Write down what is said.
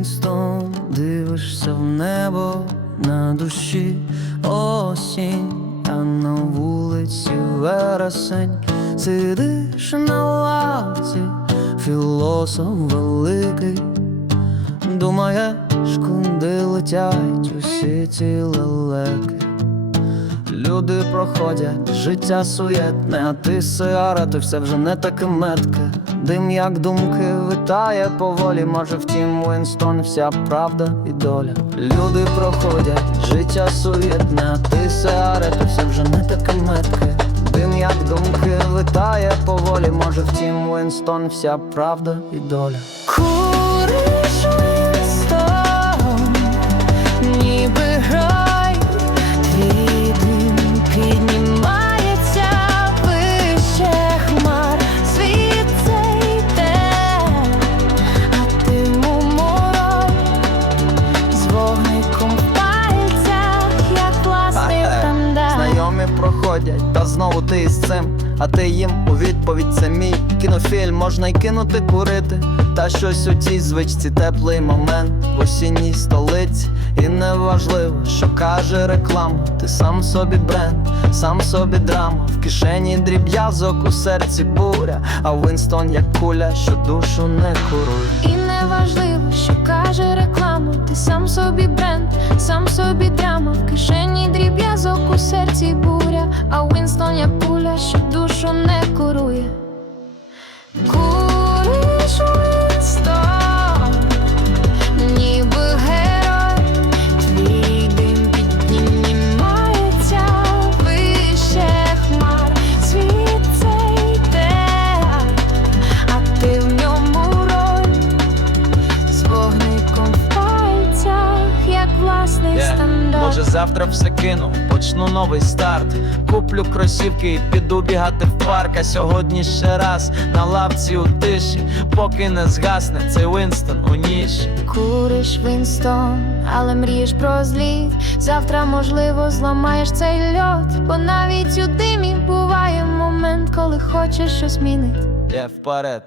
Вінстон, дивишся в небо на душі. Осінь, а на вулиці вересень, сидиш на лавці, філософ великий, думаєш, куди летять усі ці лелеки. Люди проходять, життя суєтне, а ти сигарети, все вже не таке метке. Дим, як думки, витає поволі, може втім, Уінстон, вся правда і доля. Люди проходять, життя суєтне, а ти сигарети, все вже не таке метке. Дим, як думки, витає поволі, може втім, Уінстон, вся правда і доля. Куриш проходять, та знову ти із цим, а ти їм у відповідь це мій кінофільм, можна й кинути курити. Та щось у цій звичці. Теплий момент в осінній столиці. І неважливо, що каже реклама, ти сам собі бренд, сам собі драма, в кишені дріб'язок, у серці буря, а Винстон як куля, що душу не курує. І не важливо, що каже реклама, ти сам собі бренд, сам собі драма, в кишені дріб'язок у серці буря, Куриш Вінстон, ніби герой, твій дим піднімається вище хмар, світ цей а ти в ньому роль. З вогником в пальцях, як власний Є, стандарт. Може завтра все кину, почну новий старт. Куплю кросівки і піду бігати в парк. А сьогодні ще раз на лавці у тиші, поки не згасне цей Винстон у ніч. Куриш Вінстон, але мрієш про зліт. Завтра, можливо, зламаєш цей льот, бо навіть у димі буває момент, коли хочеш щось змінити. Є вперед.